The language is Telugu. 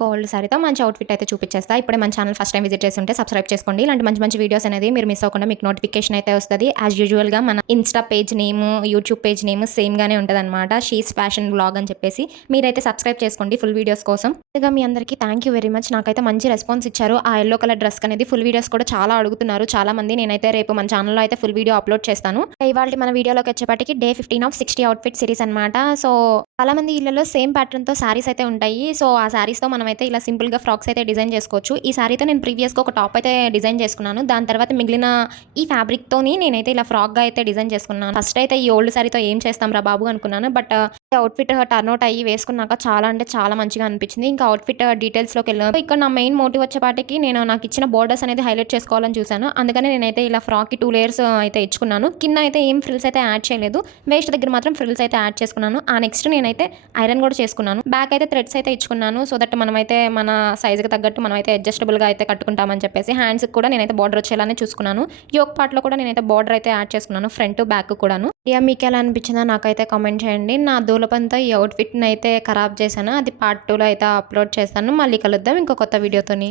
గోల్డ్ సారీతో మంచి అవుట్‌ఫిట్ అయితే చూపిచ్చేస్తా. ఇప్పుడే మన ఛానల్ ఫస్ట్ టైమ్ విజిట్ చేసుంటే సబ్స్క్రైబ్ చేసుకోండి. ఇలాంటి మంచి మంచి వీడియోస్ అనేది మీరు మిస్ అవ్వకుండా మీకు నోటిఫికేషన్ అయితే వస్తది. యాజ్ యూజువల్‌గా మన ఇన్‌స్టా పేజ్ నేము, యూట్యూబ్ పేజ్ నేము సేమ్‌గానే ఉంటదనమాట. షీస్ ఫ్యాషన్ వ్లాగ్ అని చెప్పేసి. మీరైతే సబ్స్క్రైబ్ చేసుకోండి ఫుల్ వీడియోస్ కోసం. ముందుగా మీ అందరికీ థ్యాంక్ యూ వెరీ మచ్. నాకైతే మంచి రెస్పాన్స్ ఇచ్చారు. ఆ యెల్లో కలర్ డ్రెస్ అనేది ఫుల్ వీడియోస్ కూడా చాలా అడుగుతున్నారు చాలామంది. నేనైతే రేపు మన ఛానల్‌లో అయితే ఫుల్ వీడియో అప్లోడ్ చేస్తాను. ఇవాల్టి మన వీడియోలోకి వచ్చేపాటికి డే 15 ఆఫ్ 60 అవుట్‌ఫిట్ సిరీస్ అనమాట. సో చాలామంది ఇళ్లలో సేమ్ ప్యాటర్న్‌తో శారీస్ అయితే ఉంటాయి. సో ఆ శారీస్‌తో మనమైతే ఇలా సింపుల్‌గా ఫ్రాక్స్ అయితే డిజైన్ చేసుకోవచ్చు. ఈ శారీతో నేను ప్రీవియస్‌గా ఒక టాప్ అయితే డిజైన్ చేసుకున్నాను. దాని తర్వాత మిగిలిన ఈ ఫ్యాబ్రిక్‌తోని నేనైతే ఇలా ఫ్రాక్‌గా అయితే డిజైన్ చేసుకున్నాను. ఫస్ట్ అయితే ఈ ఓల్డ్ శారీతో ఏం చేస్తాంరా బాబు అనుకున్నాను. బట్ అవుట్‌ఫిట్ టర్న్‌ఔట్ అయ్యి వేసుకున్నాక చాలా అంటే చాలా మంచిగా అనిపించింది. ఇంకా అవుట్‌ఫిట్ డీటెయిల్స్‌లోకి వెళ్ళాను. ఇక్కడ నా మెయిన్ మోటివ్ వచ్చేపాటికి నాకు ఇచ్చిన బోర్డర్స్ అనేది హైలైట్ చేసుకోవాలని చూసాను. అందుకని నేనైతే ఇలా ఫ్రాక్‌కి 2 లేయర్స్ అయితే ఇచ్చుకున్నాను. కింద అయితే ఏం ఫ్రిల్స్ అయితే యాడ్ చేయలేదు. వేస్ట్ దగ్గర మాత్రం ఫ్రిల్స్ అయితే యాడ్ చేసుకున్నాను. ఆ నెక్స్ట్ నేనైతే ఐరన్ కూడా చేసుకున్నాను. బ్యాక్ అయితే థ్రెడ్స్ అయితే ఇచ్చుకున్నాను. సో దట్ మనమైతే మన సైజ్‌కి తగ్గట్టు మనమైతే అడ్జస్టబుల్‌గా అయితే కట్టుకుంటామని చెప్పేసి హ్యాండ్స్‌కి కూడా నేనైతే బార్డర్ వచ్చేలానే చూసుకున్నాను. యోక్ పార్ట్‌లో కూడా నేనైతే బార్డర్ అయితే యాడ్ చేసుకున్నాను. ఫ్రంట్, బ్యాక్ కూడాను. ఐడియా మీకు ఎలా అనిపించిందో నాకైతే కామెంట్ చేయండి. నా దూలపంతో ఈ అవుట్‌ఫిట్‌ని అయితే ఖరాబ్ చేశాను. అది పార్ట్ 2లో అయితే అప్లోడ్ చేస్తాను. మళ్ళీ కలుద్దాం ఇంకో కొత్త వీడియోతోని.